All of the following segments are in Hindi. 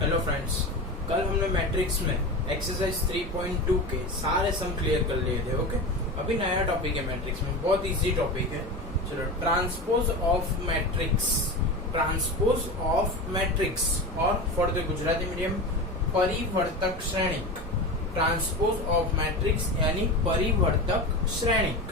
हेलो फ्रेंड्स, कल हमने मैट्रिक्स में एक्सरसाइज 3.2 के सारे सम क्लियर कर लिए थे। ओके, अभी नया टॉपिक है मैट्रिक्स में, बहुत इजी टॉपिक है। चलो, ट्रांसपोज ऑफ मैट्रिक्स और फॉर द गुजराती मीडियम परिवर्तक श्रेणिक। ट्रांसपोज ऑफ मैट्रिक्स यानी परिवर्तक श्रेणिक।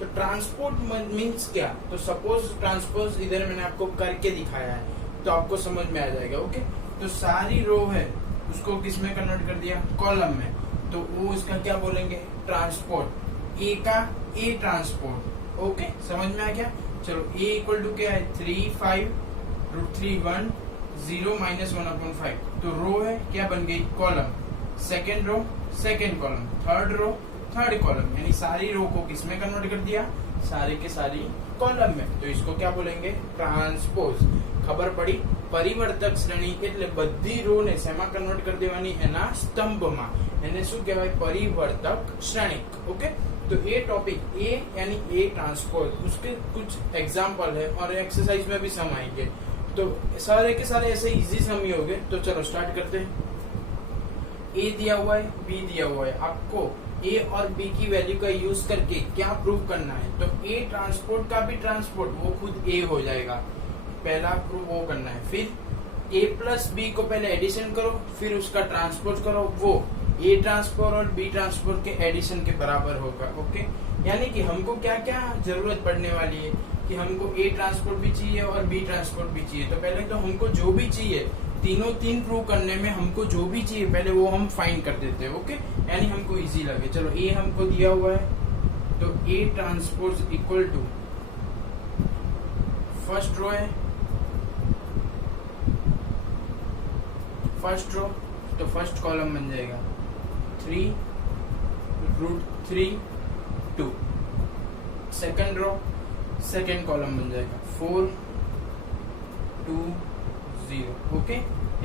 तो ट्रांसपोज मीन्स क्या? तो सपोज ट्रांसपोज इधर मैंने आपको करके दिखाया है तो आपको समझ में आ जाएगा। ओके, तो सारी रो है उसको किस में कन्वर्ट कर दिया? कॉलम में। तो वो इसका क्या बोलेंगे? ट्रांसपोर्ट। ए का ए ट्रांसपोर्ट। ओके, समझ में आ गया? चलो, ए इक्वल टू क्या है? 3 5 √3 1 0 -1/5। तो रो है क्या बन गई? Column. Second row second column, third row third column, यानी सारी रो को किस में कन्वर्ट कर दिया? सारी के सारी कॉलम में। तो इसको क्या बोलेंगे? ट्रांसपोज। खबर पड़ी? પરિવર્તક શ્રેણી એટલે બધી રો ને શેમાં કન્વર્ટ કરી દેવાની? એના સ્તંભમાં। એને શું કહેવાય? પરિવર્તક શ્રેણિક। ओके, तो ये टॉपिक ए यानी ए ट्रांसपोज, उसके कुछ एग्जांपल है और एक्सरसाइज में भी सम आएंगे। तो सारे के सारे ऐसे इजी सम ही होंगे। तो चलो स्टार्ट करते हैं। ए दिया हुआ है, बी दिया हुआ है, आपको ए और बी की वैल्यू का यूज करके क्या प्रूव करना है? तो ए ट्रांसपोर्ट का भी ट्रांसपोर्ट वो खुद ए हो जाएगा, पहला प्रूव वो करना है। फिर ए प्लस बी को पहले एडिशन करो, फिर उसका ट्रांसपोज करो, वो ए ट्रांसपोज और बी ट्रांसपोज के एडिशन के बराबर होगा। ओके, यानी कि हमको क्या क्या जरूरत पड़ने वाली है कि हमको ए ट्रांसपोज भी चाहिए और बी ट्रांसपोज भी चाहिए। तो पहले तो हमको जो भी चाहिए, तीन प्रूव करने में हमको जो भी चाहिए पहले वो हम फाइंड कर देते हैं। ओके, यानी हमको इजी लगे। चलो, ए हमको दिया हुआ है तो A transpose equal to first row है, फर्स्ट रो तो फर्स्ट कॉलम बन जाएगा 3 √3 2। सेकंड रो सेकंड कॉलम बन जाएगा 4 2 0। ओके,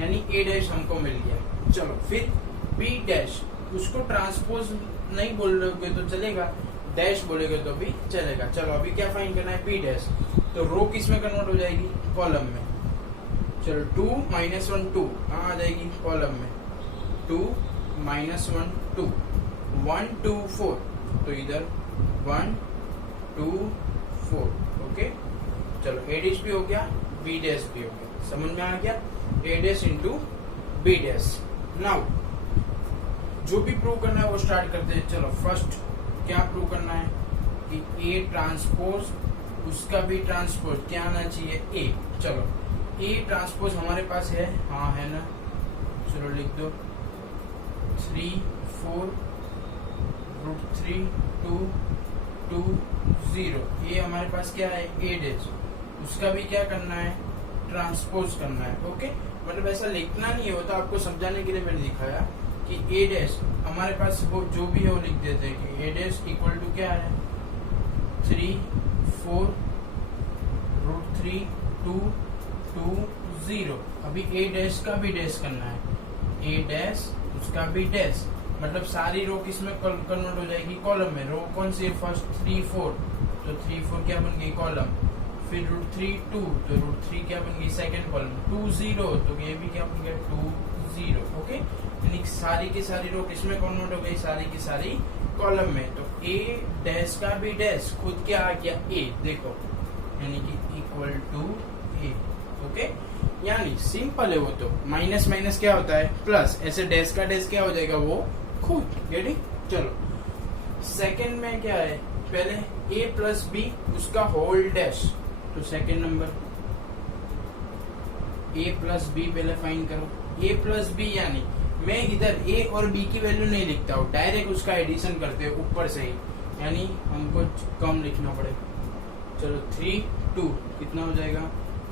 यानी ए डैश हमको मिल गया। चलो, फिर बी डैश, उसको ट्रांसपोज नहीं बोलोगे तो चलेगा, डैश बोलेगे तो भी चलेगा। चलो, अभी क्या फाइंड करना है? B dash. तो रो किस में कन्वर्ट हो जाएगी? कॉलम में। चलो, 2 -1 2 कहाँ आ जाएगी? कॉलम में। 2 -1 2 1 2 4, तो इधर 1 2 4। ओके, चलो, ए डैश भी हो गया, बी डैश भी हो गया। समझ में आ गया? A dash into B dash. Now जो भी प्रूव करना है वो स्टार्ट करते हैं। चलो, फर्स्ट क्या प्रूव करना है कि ए ट्रांसपोज, उसका भी ट्रांसपोज क्या आना चाहिए? ए। चलो, ए ट्रांसपोज हमारे पास है, हाँ है ना? चलो लिख दो 3 4 √3 2 2 0। ये हमारे पास क्या है? ए डैश। उसका भी क्या करना है? ट्रांसपोज करना है। ओके, मतलब ऐसा लिखना नहीं है, वो तो आपको समझाने के लिए मैंने दिखाया कि ए डैश हमारे पास वो जो भी है वो लिख देते हैं कि ए डैश इक्वल टू क्या है? 3 4 √3 2 2 0। अभी ए डैश का भी डैश करना है, ए डैश उसका भी डैश, मतलब सारी रो किस में कन्वर्ट हो जाएगी? कॉलम में। रो कौन सी है? फर्स्ट 3 4, तो 3 4 क्या बन गई? कॉलम। फिर √3 2, तो √3 क्या बन गई? Second column. 2 0, तो ये भी क्या बन गया? 2 0। ओके, यानी सारी की सारी रो किस में कन्वर्ट हो गई? सारी की सारी कॉलम में। तो ए डैश का भी डैश खुद क्या आ गया? ए। देखो, यानी कि इक्वल टू ए। ओके, यानी सिंपल है वो। तो माइनस माइनस क्या होता है? प्लस। ऐसे डैश का डैश क्या हो जाएगा? वो खुद। गेटिंग? चलो, सेकंड में क्या है? पहले ए प्लस बी, उसका होल डैश। तो second number A plus B पहले फाइंड करो। ए प्लस बी यानी मैं इधर ए और बी की वैल्यू नहीं लिखता हूँ, डायरेक्ट उसका एडिशन करते हैं ऊपर से ही, यानी हमको कम लिखना पड़ेगा। चलो, 3 2 कितना हो जाएगा?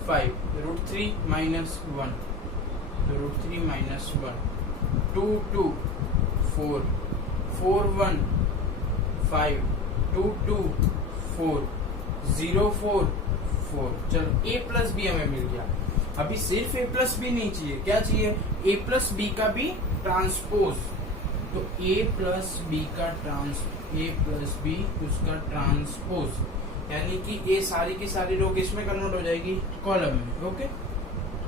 5 √3 -1, तो √3 -1 2 2 4 4 1 5 2 2 4 0 4 4। चलो, ए प्लस बी हमें मिल गया। अभी सिर्फ ए प्लस बी नहीं चाहिए, क्या चाहिए? ए प्लस बी का भी ट्रांसपोज। तो ए प्लस बी उसका ट्रांसपोज, यानी कि ये सारी की सारी रो किस में कन्वर्ट हो जाएगी? कॉलम में। ओके,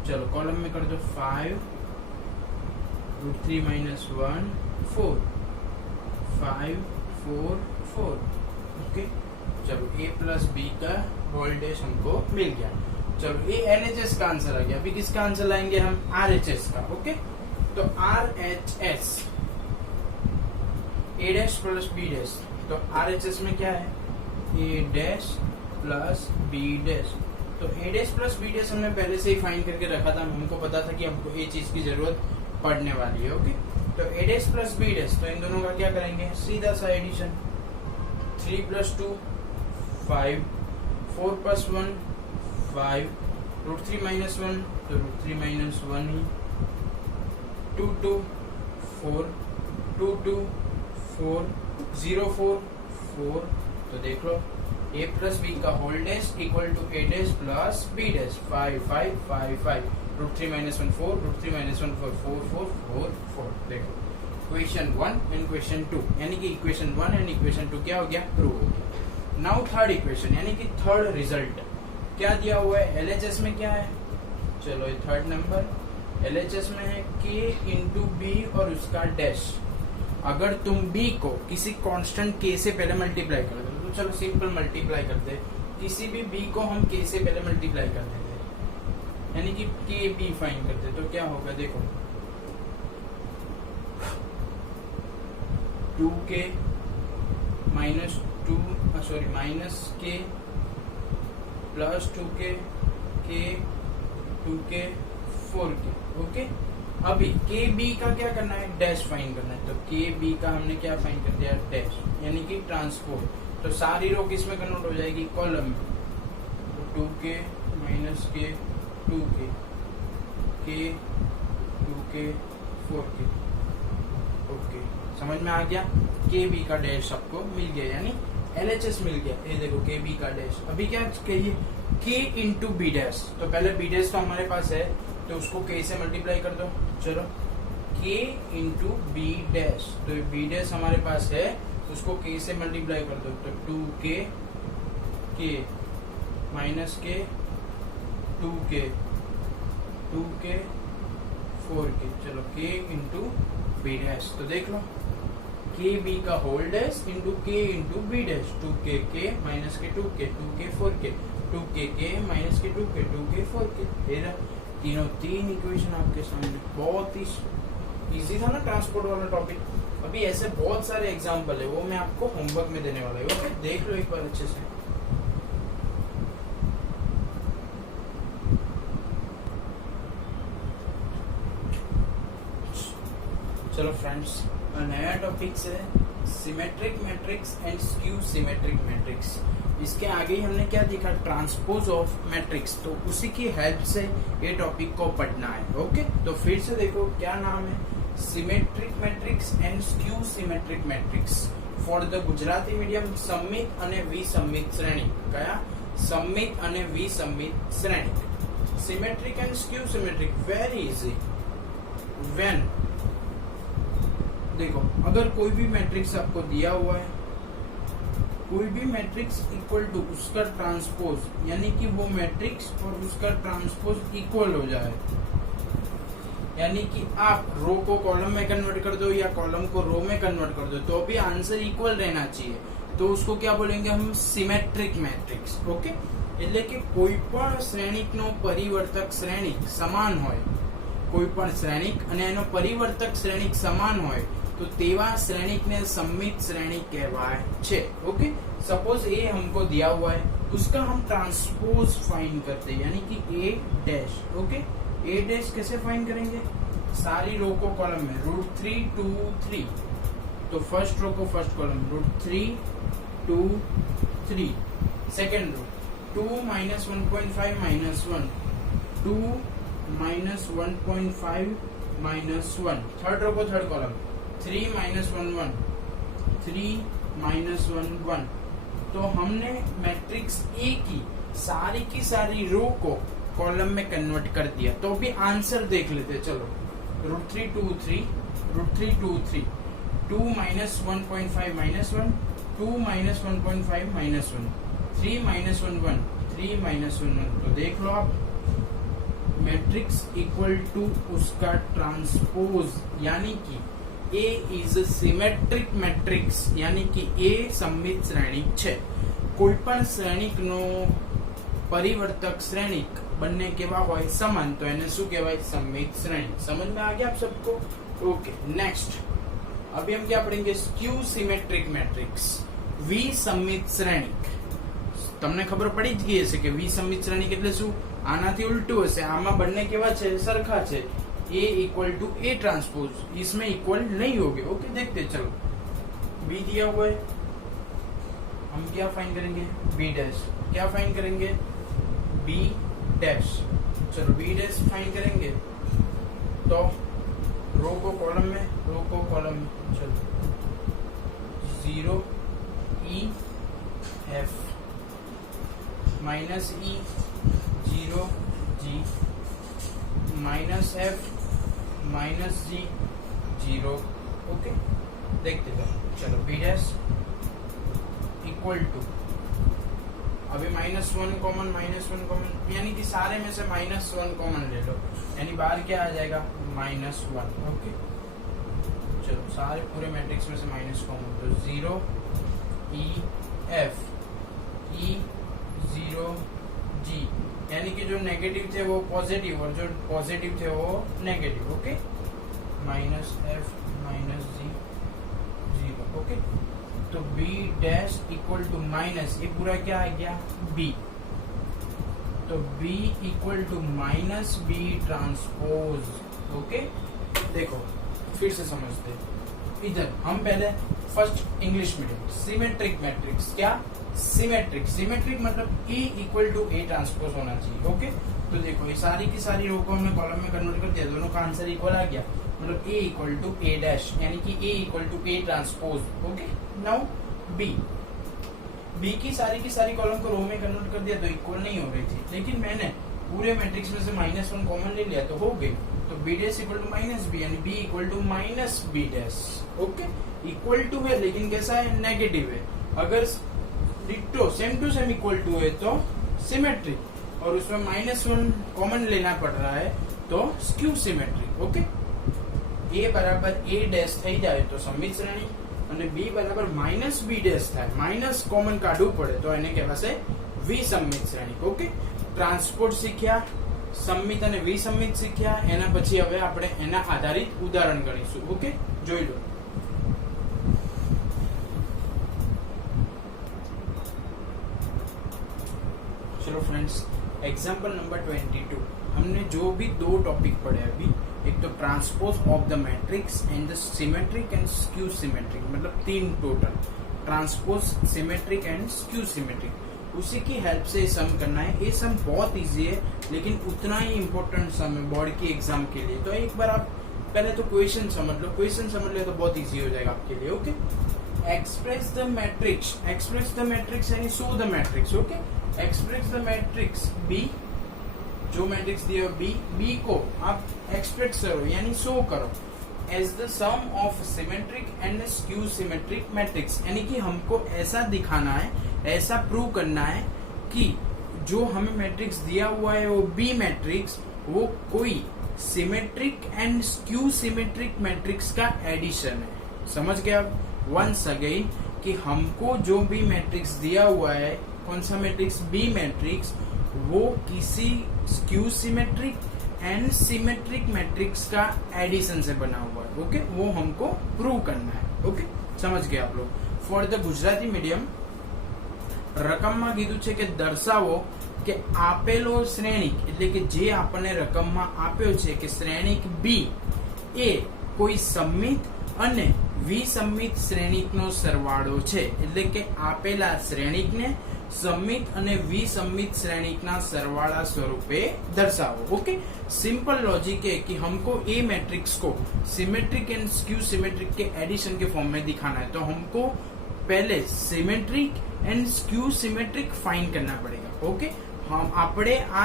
चलो कॉलम में कर दो 5 √3 माइनस 1 4 5 4 4। ओके, चलो a प्लस बी का होल डैश हमको मिल गया। चलो ये LHS का आंसर आ गया। अभी किसका आंसर लाएंगे हम? RHS का। ओके, तो RHS a dash plus b dash, तो RHS में क्या है? a dash plus b dash. तो a dash plus b dash हमने पहले से ही फाइंड करके रखा था, हमको पता था कि हमको ये चीज की जरूरत पड़ने वाली है। ओके, तो a dash plus b dash, तो इन दोनों का क्या करेंगे? सीधा सा एडिशन। 3 प्लस 2 5, 4 प्लस 1 5, √3 माइनस 1 तो √3 माइनस 1 ही, 2 2 4, 2 2 4, 0 4 4। तो देख लो a प्लस बी का whole dash equal to a dash plus b dash 5 5 5 5, √3 minus 1 4, √3 minus 1 4 4 4 4 4। देखो इक्वेशन 1 एंड इक्वेशन 2, यानी कि इक्वेशन 1 एंड इक्वेशन 2 क्या हो गया? प्रूव हो गया। नाउ थर्ड इक्वेशन, यानी कि थर्ड रिजल्ट क्या दिया हुआ है? LHS में क्या है? चलो ये थर्ड नंबर LHS में है k इंटू बी और उसका डैश। अगर तुम b को किसी कांस्टेंट k से पहले मल्टीप्लाई कर दो, तो चलो सिंपल मल्टीप्लाई करते, किसी भी b को हम k से पहले मल्टीप्लाई कर देते, यानी कि k b फाइंड करते, तो क्या होगा? देखो 2k minus k plus 2k k 2k 4k। Okay, अभी k b का क्या करना है? डैश फाइंड करना है। तो k b का हमने क्या फाइंड कर दिया? डैश, यानी कि ट्रांसपोज। तो सारी रो किस में कन्वर्ट हो जाएगी? कॉलम में। तो 2k minus k 2k k 2k 4k। Okay, समझ में आ गया? k b का डैश आपको मिल गया, यानी LHS मिल गया। ये देखो k b का डैश। अभी क्या कहिए? k into B dash. तो पहले b डैश तो हमारे पास है, तो उसको k से मल्टीप्लाई कर दो। चलो k इंटू बी डैश, तो b डैश हमारे पास है, उसको k से मल्टीप्लाई कर दो। तो 2k k minus k 2k 4k। चलो k इंटू बी डैश, तो देख लो k b का whole dash into k into B dash. 2k k minus k 2k 2k 4k 2k k minus k 2k 2k 4k। तीनों तीन इक्वेशन आपके सामने। बहुत ही इजी था ना ट्रांसपोर्ट वाला टॉपिक। अभी ऐसे बहुत सारे एग्जाम्पल है, वो मैं आपको होमवर्क में देने वाला हूँ। ओके, देख लो एक बार अच्छे से। चलो फ्रेंड्स, नया टॉपिक है symmetric matrix and skew symmetric matrix. इसके आगे ही हमने क्या देखा? Transpose of matrix. तो उसी की हेल्प से ये टॉपिक को पढ़ना है। ओके, तो फिर से देखो क्या नाम है? Symmetric matrix and skew symmetric matrix for the Gujarati medium सममित અને વિસમિત શ્રેણી। કયા? સમમિત અને વિસમિત શ્રેણી। Symmetric and skew symmetric very easy. When देखो, अगर कोई भी मैट्रिक्स आपको दिया हुआ है, कोई भी मैट्रिक्स इक्वल टू उसका ट्रांसपोज, यानी कि वो मैट्रिक्स और उसका ट्रांसपोज इक्वल हो जाए, यानी कि आप रो को कॉलम में कन्वर्ट कर दो या कॉलम को रो में कन्वर्ट कर दो, तो भी आंसर इक्वल रहना चाहिए। तो उसको क्या बोलेंगे हम? Symmetric matrix. ओके, એટલે કે કોઈ પણ શ્રેણિકનો પરિવર્તક શ્રેણિક સમાન હોય, કોઈ પણ શ્રેણિક અને એનો પરિવર્તક શ્રેણિક સમાન હોય, तो तेवा श्रेणिक ने सम्मित श्रेणिक कहवाय छे। ओके, सपोज ए हमको दिया हुआ है, उसका हम ट्रांसपोज फाइंड करते हैं, यानी कि ए डैश। ओके, ए डैश कैसे फाइंड करेंगे? सारी रो को कॉलम में √3 2 3, तो फर्स्ट रो को first column √3 2 3, second row 2 minus 1.5 minus 1 2 minus 1.5 minus 1, third row को थर्ड कॉलम 3 माइनस 1 1 3 माइनस 1 1। तो हमने मैट्रिक्स ए की सारी रो को कॉलम में कन्वर्ट कर दिया। तो भी आंसर देख लेते। चलो √3 2 3 √3 2 3 2 minus 1.5 minus 1 2 minus 1.5 minus 1 3 minus 1 1 3 minus 1 1। तो देख लो आप, मैट्रिक्स इक्वल टू उसका ट्रांसपोज यानी कि ए इज सिमेट्रिक मैट्रिक्स यानी कि ए सममित श्रेणिक छे। कोईपण श्रेणिक नो परिवर्तक श्रेणिक बन्ने केवा होय समान तो एने शुं कहेवाय सममित श्रेणी। समझ में आ गया आप सबको? ओके नेक्स्ट अभी हम क्या पढ़ेंगे स्क्यू सिमेट्रिक मैट्रिक्स विसम्मित श्रेणिक। તમને ખબર પડી જ ગઈ હશે કે વિસમ્મિત શ્રેણિક એટલે શું? આનાથી ઉલટું હશે। આમાં બંને કેવા છે સરખા છે a equal to a transpose, इसमें इक्वल नहीं होगे। ओके देखते चलो b दिया हुआ है हम क्या फाइंड करेंगे b डैश। क्या फाइंड करेंगे b डैश। चलो b डैश फाइंड करेंगे तो रो को कॉलम में रो को कॉलम में चलो 0 e f minus e 0 g minus f minus g 0। Okay देखते जाओ चलो b डैश इक्वल टू अभी -1 कॉमन यानी कि सारे में से -1 कॉमन ले लो यानी बाहर क्या आ जाएगा -1। ओके चलो सारे पूरे मैट्रिक्स में से माइनस कॉमन तो 0 e f e 0 g यानी कि जो नेगेटिव थे वो पॉजिटिव और जो पॉजिटिव थे वो negative. Okay -f -g 0। Okay तो b dash equal to minus ये पूरा क्या आ गया b तो b equal to minus b transpose. Okay देखो फिर से समझते इधर हम पहले first English medium symmetric matrix क्या सिमेट्रिक मतलब e equal to a transpose होना चाहिए। ओके तो देखो ये सारी की सारी रो को हमने कॉलम में कन्वर्ट कर दिया दोनों का आंसर इक्वल आ गया मतलब a equal to a dash यानी कि a equal to a transpose. Okay now b की सारी कॉलम को रो में कन्वर्ट कर दिया तो इक्वल नहीं हो रही थी लेकिन मैंने पूरे मैट्रिक्स में से -1 कॉमन ले लिया तो हो गई तो b dash equal to -b यानी b equal to -b dash. Okay equal to है लेकिन कैसा है नेगेटिव है। अगर ditto same to same equal to है तो सिमेट्रिक और उसमें -1 कॉमन लेना पड़ रहा है तो स्क्यू सिमेट्रिक। ओके a बराबर a डैश થઈ જાય તો સમમિત શ્રેણી અને b બરાબર -b ડેશ થાય માઇનસ કોમન કાઢવું પડે તો એને કહેવાશે વિસમ્મિત શ્રેણી। ઓકે ટ્રાન્સપોર્ટ શીખ્યા सम्मित અને વિસમ્મિત શીખ્યા એના પછી હવે આપણે એના આધારિત ઉદાહરણ ગણીશું। ઓકે જોઈ લો चलो फ्रेंड्स एग्जांपल नंबर 22 हमने जो भी दो टॉपिक पढ़े अभी एक तो transpose of the matrix and the symmetric and skew symmetric मतलब 3 total transpose symmetric and skew symmetric उसी की हेल्प से सम करना है। ये सम बहुत इजी है लेकिन उतना ही इम्पोर्टेंट सम है बोर्ड की एग्जाम के लिए। तो एक बार आप पहले तो क्वेश्चन समझ लो तो बहुत इजी हो जाएगा आपके लिए। ओके एक्सप्रेस द मैट्रिक्स यानी show the matrix. Okay express the matrix B जो मैट्रिक्स दिया बी को आप एक्सप्रेस करो यानी शो करो as the sum of symmetric and skew symmetric matrix यानी कि हमको ऐसा दिखाना है ऐसा प्रूव करना है कि जो हमें मैट्रिक्स दिया हुआ है वो बी मैट्रिक्स वो कोई symmetric and skew symmetric matrix का एडिशन है। समझ गए आप? वंस अगेन कि हमको जो भी मैट्रिक्स दिया हुआ है कौन सा मैट्रिक्स बी मैट्रिक्स वो किसी skew symmetric and symmetric matrix का एडिशन से बना हुआ है। ओके वो हमको प्रूव करना है। ओके समझ गए आप लोग? फॉर द गुजराती मीडियम રકમમાં કીધું છે કે દર્શાવો કે આપેલો શ્રેણિક એટલે કે જે આપણને રકમમાં આપ્યો છે કે શ્રેણિક B એ કોઈ સમ્મિત અને વિસમ્મિત શ્રેણિકનો સરવાળો છે એટલે કે આપેલા શ્રેણિકને सम्मित અને विसम्मित श्रेणिकना सरवाळा स्वरूपे दर्शावो। ओके सिंपल लॉजिक है कि हमको ए मैट्रिक्स को सिमेट्रिक एंड स्क्यू सिमेट्रिक के एडिशन के फॉर्म में दिखाना है तो हमको पहले symmetric and skew symmetric find करना पड़ेगा। ओके हम આપણે આ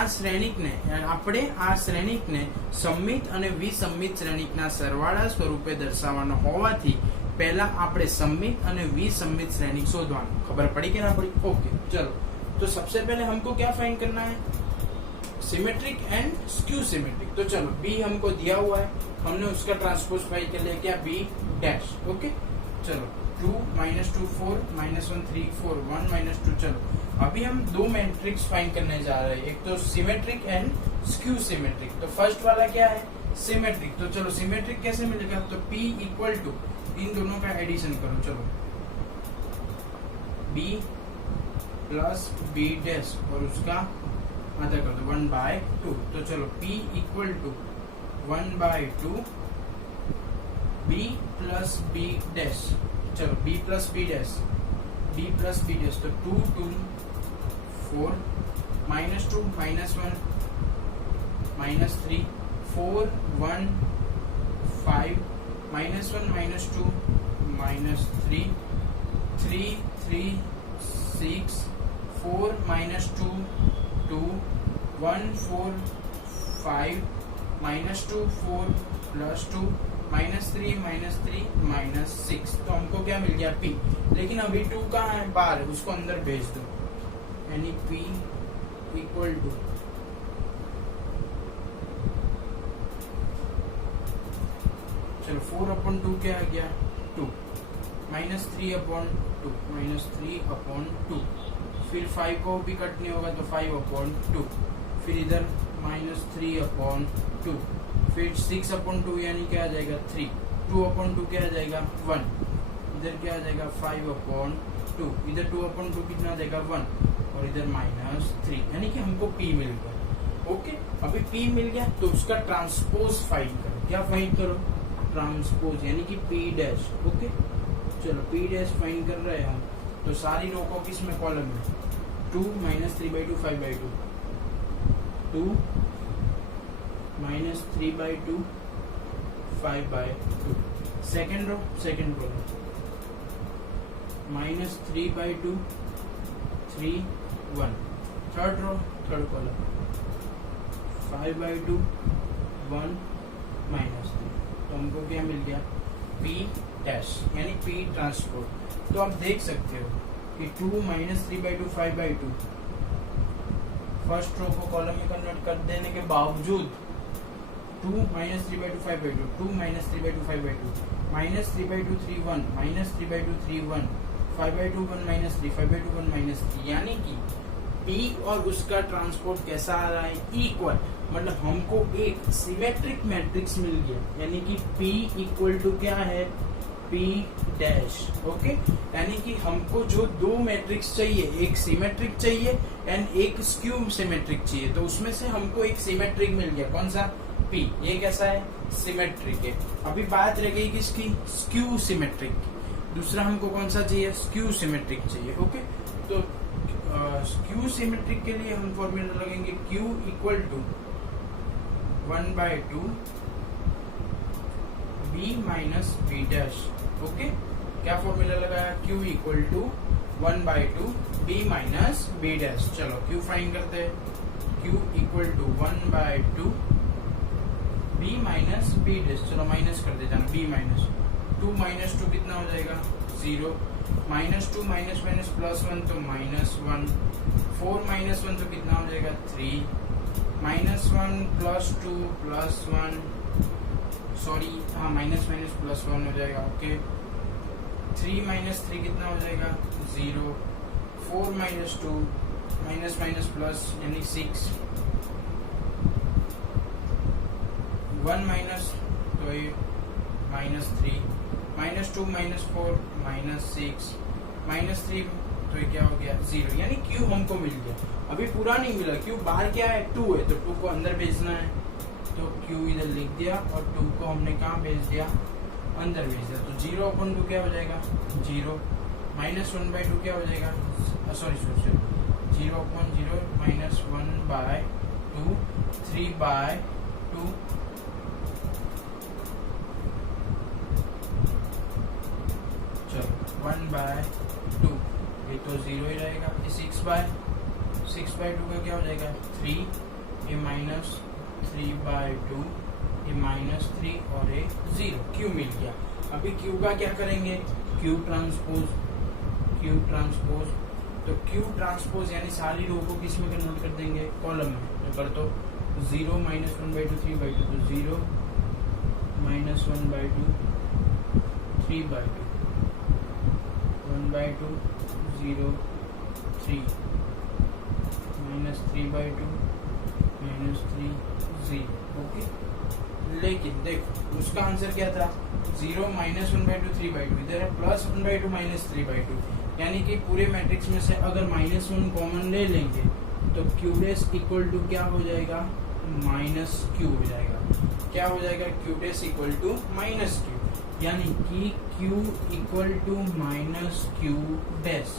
શ્રેણિકને सम्मित અને વિસમ્મિત શ્રેણિકના સરવાળા સ્વરૂપે દર્શાવવાનો હોવાથી पहला आपने सम्मित और विसम्मित श्रेणिक शोधवाना। खबर पड़ी कि ना पड़ी? ओके चलो तो सबसे पहले हमको क्या फाइंड करना है सिमेट्रिक एंड स्क्यू सिमेट्रिक। तो चलो बी हमको दिया हुआ है, हमने उसका ट्रांसपोज फाइंड कर लिया, क्या बी डैश। ओके चलो 2 -2 4 -1 3 4 1 -2। चलो अभी हम दो मैट्रिक्स फाइंड करने जा रहे हैं, एक तो सिमेट्रिक एंड स्क्यू सिमेट्रिक। तो फर्स्ट वाला क्या है, सिमेट्रिक। तो चलो सिमेट्रिक कैसे मिलेगा, तो P इक्वल टू इन दोनों का एडिशन करो। चलो B प्लस B डैश और उसका आधा कर दो 1/2। तो चलो P equal to 1/2 B plus B dash. चलो B plus B dash, B plus B dash. तो 2 2 4 -2 -1 -3 4 1 5 -1 -2 -3 3 3 6 4 -2 2 1 4 5 -2 4 +2 -3 -3 -6। तो हमको क्या मिल गया P। लेकिन अभी 2 कहाँ है, बाहर है, उसको अंदर भेज दो, यानी P इक्वल टू चलो 4/2 क्या आ गया 2 -3/2 -3/2। फिर 5 को भी कट नहीं होगा तो 5/2। फिर इधर -3/2। फिर 6/2 यानी क्या आ जाएगा 3। 2/2 क्या आ जाएगा 1। इधर क्या आ जाएगा 5/2। इधर 2/2 कितना आ जाएगा 1 और इधर -3, यानी कि हमको P मिल गया। ओके अभी P मिल गया तो उसका ट्रांसपोज फाइंड करो। क्या फाइंड करो, ट्रांसपोज, यानी कि P डैश। ओके चलो P डैश फाइंड कर रहे हैं हम। तो सारी रो को किस में, कॉलम में 2 -3/2 5/2 2 -3/2 5/2। Second row -3/2 3 1। Third row third column 5/2 1 -3। तो हमको क्या मिल गया P डैश, यानी P ट्रांसपोर्ट। तो आप देख सकते हो कि 2 -3/2 5/2 फर्स्ट रो को कॉलम में कन्वर्ट कर देने के बावजूद 2 -3/2 5/2 2 -3/2 5/2 -3/2 3 1 -3/2 3 1 5/2 1 -3 5/2 1 -3, यानी कि P और उसका ट्रांसपोर्ट कैसा आ रहा है, इक्वल। मतलब हमको एक सिमेट्रिक मैट्रिक्स मिल गया, यानी कि P इक्वल टू क्या है P डैश। ओके यानी कि हमको जो दो मैट्रिक्स चाहिए, एक सिमेट्रिक चाहिए एंड एक स्क्यू सिमेट्रिक चाहिए, तो उसमें से हमको एक सिमेट्रिक मिल गया, कौन सा P। ये कैसा है, सिमेट्रिक है। अभी बात रह गई किसकी, स्क्यू सिमेट्रिक। दूसरा हमको कौन सा चाहिए, स्क्यू सिमेट्रिक चाहिए। ओके तो स्क्यू सिमेट्रिक के लिए हम फॉर्मूला लगेंगे Q equal to 1/2 B minus B dash. Okay क्या फॉर्मूला लगाया, Q equal to 1/2 B minus B dash. चलो Q फाइंड करते हैं। Q equal to 1/2 B minus B dash. चलो माइनस कर देते हैं, B माइनस 2 -2 कितना हो जाएगा 0 -2 माइनस +1 तो -1 4 -1 तो कितना हो जाएगा 3 -1 +2 +1 सॉरी हाँ माइनस +1 हो जाएगा। ओके 3 -3 कितना हो जाएगा 0 4 -2 माइनस प्लस यानी 6 1 माइनस तो ये -3 -2 -4 -6 -3 तो ये क्या हो गया 0, यानी Q हमको मिल गया। अभी पूरा नहीं मिला, Q बाहर क्या है 2 है, तो 2 को अंदर भेजना है, तो Q इधर लिख दिया और 2 को हमने कहाँ भेज दिया, अंदर भेज दिया। तो 0/2 क्या हो जाएगा 0 -1/2 क्या हो जाएगा सॉरी 0/0 -1/2 3/2 चलो 1/2 ये तो 0 ही रहेगा। 6/2 का क्या हो जाएगा 3 ये -3/2 ये -3 और ये 0 Q मिल गया। अभी Q का क्या करेंगे, Q ट्रांसपोज तो क्यू ट्रांसपोज यानी सारी रो को किस में कन्वर्ट कर देंगे, कॉलम में। तो कर दो 0 माइनस 1/2 3/2, तो 0 माइनस 1/2 3/2, 1/2 0 3 माइनस 3/2 माइनस 3 0। ओके, लेकिन देखो उसका आंसर क्या था, 0 माइनस 1/2 3/2, इधर है प्लस 1/2 माइनस 3/2, यानी कि पूरे मैट्रिक्स में से अगर -1 कॉमन ले लेंगे तो क्यू डेस इक्वल टू क्या हो जाएगा, माइनस क्यू हो जाएगा। क्या हो जाएगा, Q dash equal to minus Q, यानी कि Q equal to minus Q dash.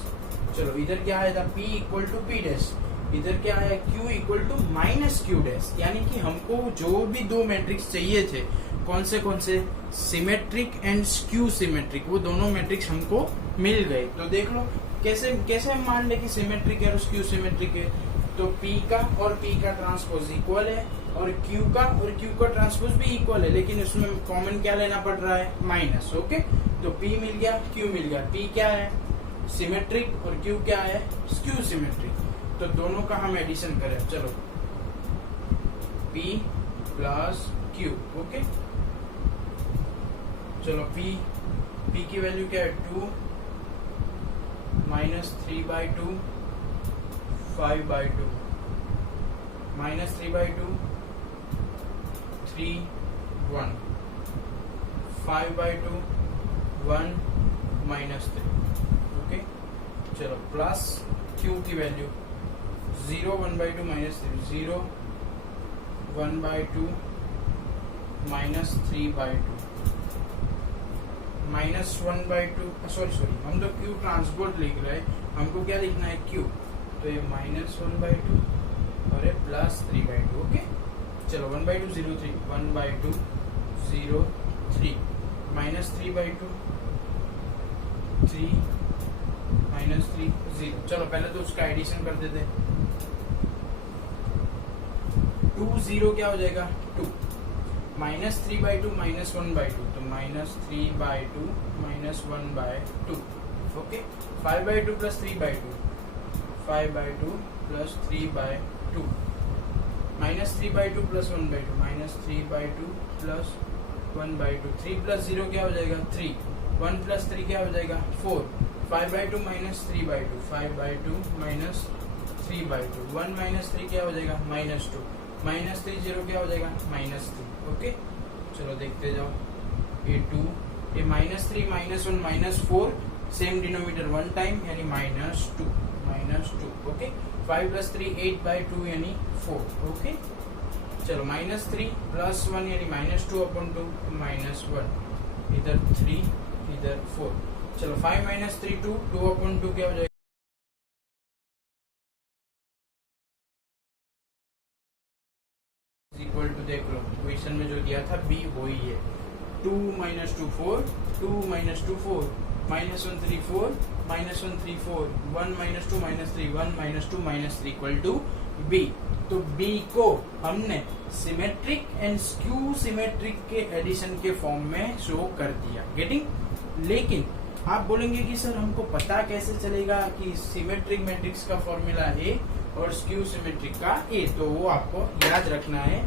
चलो इधर क्या आया था, p equal to P dash, इधर क्या आया, q equal to minus Q dash, यानी कि हमको जो भी दो मैट्रिक्स चाहिए थे, कौन से सिमेट्रिक एंड स्क्यू सिमेट्रिक, वो दोनों मैट्रिक्स हमको मिल गए। तो देख लो कैसे हम मान ले कि सिमेट्रिक है और स्क्यू सिमेट्रिक है। तो p का और p का ट्रांसपोज इक्वल है और q का ट्रांसपोज भी इक्वल है, लेकिन उसमें कॉमन क्या लेना पड़ रहा है, माइनस। ओके, तो p मिल गया, q मिल गया। p क्या है, सिमेट्रिक, और q क्या है, स्क्यू सिमेट्रिक। तो दोनों का हम एडिशन करें, चलो p प्लस q। ओके, चलो p की वैल्यू क्या है, 2 माइनस 3/2 5/2 माइनस 3/2 3 1 5/2 1 माइनस 3। ओके, चलो प्लस q की value 0 1/2 minus 3 0 1/2 minus 3/2 minus 1/2, sorry हम तो q ट्रांसपोर्ट लिख रहे हैं, हमको क्या लिखना है, q। तो ये माइनस 1/2 और ये प्लस 3/2। ओके, चलो 1/2 0 3 1/2 0 3 माइनस 3/2 3 माइनस 3 0। चलो पहले तो उसका एडिशन कर देते हैं। 2 0 क्या हो जाएगा, 2 माइनस 3/2 माइनस 1/2, तो minus 3/2 minus 1/2। Okay, 5/2 plus 3/2 5/2 plus 3/2 minus 3/2 plus 1/2 minus 3/2 plus 1/2। 3 plus 0 क्या हो जाएगा, 3। 1 प्लस 3 क्या हो जाएगा, 4। 5/2 माइनस 3/2 5/2 माइनस 3/2। 1 माइनस 3 क्या हो जाएगा, माइनस 2। माइनस 3 0 क्या हो जाएगा, माइनस 3। ओके, चलो देखते जाओ, ये 2, ये minus 3 minus 1 minus 4, same denominator 1 time यानी माइनस 2 माइनस 2। ओके, 5 प्लस 3 8/2 यानी 4। ओके, चलो माइनस 3 प्लस 1 यानी माइनस 2/2 माइनस 1, इधर 3 इधर 4। चलो 5 माइनस 3 2 2/2 क्या हो जाएगा, इक्वल टू, देख लो क्वेश्चन में जो दिया था b वही है। 2 minus 2 4 2 minus 2 4 minus 1 3 4 minus 1 3 4 1 minus 2 minus 3 1 minus 2 minus 3 equal to b। तो b को हमने सिमेट्रिक एंड स्क्यू सिमेट्रिक के एडिशन के फॉर्म में शो कर दिया, गेटिंग। लेकिन आप बोलेंगे कि सर हमको पता कैसे चलेगा कि सिमेट्रिक मैट्रिक्स का फॉर्मूला ए और स्क्यू सिमेट्रिक का ए। तो वो आपको याद रखना है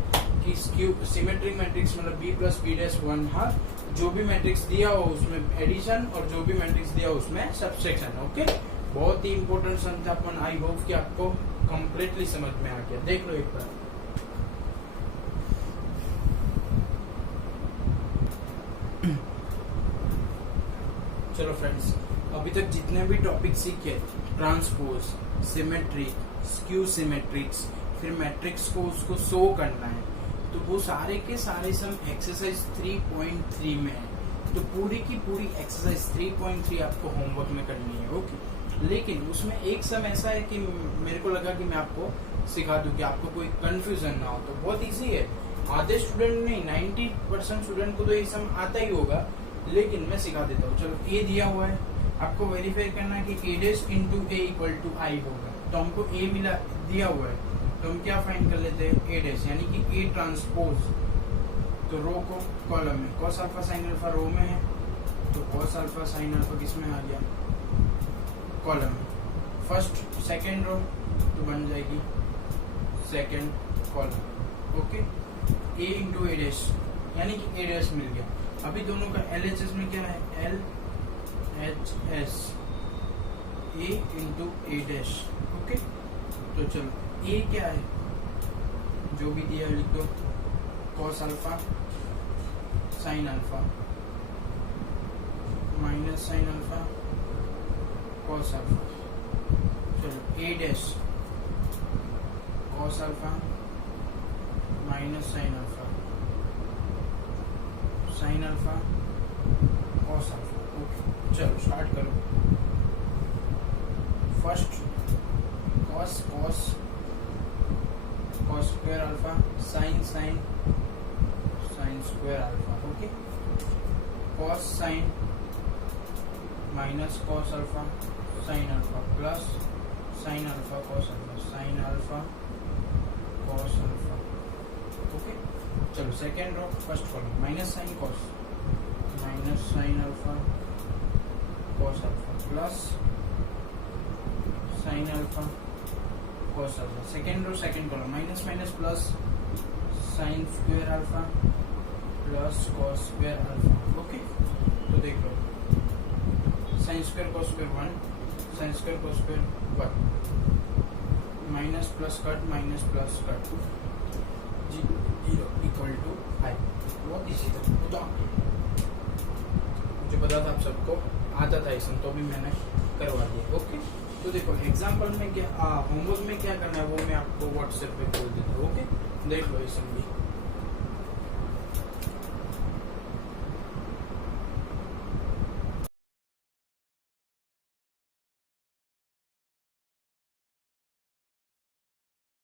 कि स्क्यू सिमेट्रिक मैट्रिक्स मतलब b प्लस p डैश 1/2, जो भी मैट्रिक्स दिया हो उसमें एडिशन और जो भी मैट्रिक्स दिया हो उसमें सब्सट्रैक्शन। ओके, बहुत ही इंपॉर्टेंट सम था अपन, आई होप कि आपको कंप्लीटली समझ में आ गया। देख लो एक बार, चलो फ्रेंड्स, अभी तक जितने भी टॉपिक सीखे, ट्रांसपोज, सिमेट्रिक, स्क्यू सिमेट्रिक्स, फिर मैट्रिक्स को उसको शो करना है, तो वो सारे के सारे सम एक्सरसाइज 3.3 में है। तो पूरी की पूरी एक्सरसाइज 3.3 आपको होमवर्क में करनी है। ओके, लेकिन उसमें एक सम ऐसा है कि मेरे को लगा कि मैं आपको सिखा दूं कि आपको कोई कंफ्यूजन ना हो। तो बहुत इजी है, आधे स्टूडेंट नहीं 90% स्टूडेंट को तो ये सम आता ही होगा, लेकिन मैं सिखा देता हूँ। चलो ए दिया हुआ है, आपको वेरीफाई करना है कि a dash into A equal to I होगा। तो हमको a मिला दिया हुआ है, तो हम क्या फाइंड कर लेते हैं, a डैश यानी कि a ट्रांसपोज। तो रो को कॉलम में, कॉस अल्फा साइन अल्फा रो में है, तो कॉस अल्फा साइन अल्फा किस में आ गया, कॉलम में। फर्स्ट सेकेंड रो तो बन जाएगी सेकेंड कॉलम। ओके, ए इंटू ए डैश यानी कि ए डैश मिल गया। अभी दोनों का LHS में क्या है, LHS ए इंटू ए डैश। ओके, तो चलो ए क्या है, जो भी दिया लिख दो, cos alpha sine alpha minus sine alpha cos alpha. चलो A dash cos alpha minus sine alpha sine alpha cos alpha. Okay, चलो स्टार्ट करो। First cos cos cos square alpha sine sine sine square alpha. Okay, cos sine minus cos alpha sine alpha plus sine alpha cos alpha sine alpha cos alpha. Okay, चलो second row first column minus sine alpha cos alpha plus sine alpha cos alpha. Second row second column minus minus plus sine square alpha plus cos square alpha. Okay, तो देख लो sine square cos square 1 sine square cos square 1 minus plus plus cut 0 equal to i। बहुत इसी तरह मुझे पता था आप सबको आता था इसमें, तो भी मैंने करवा दिया। ओके, तो देखो एग्जाम्पल में क्या होमवर्क में क्या करना है वो मैं आपको व्हाट्सएप पे बोल देता हूँ। ओके, देख लो इसमें भी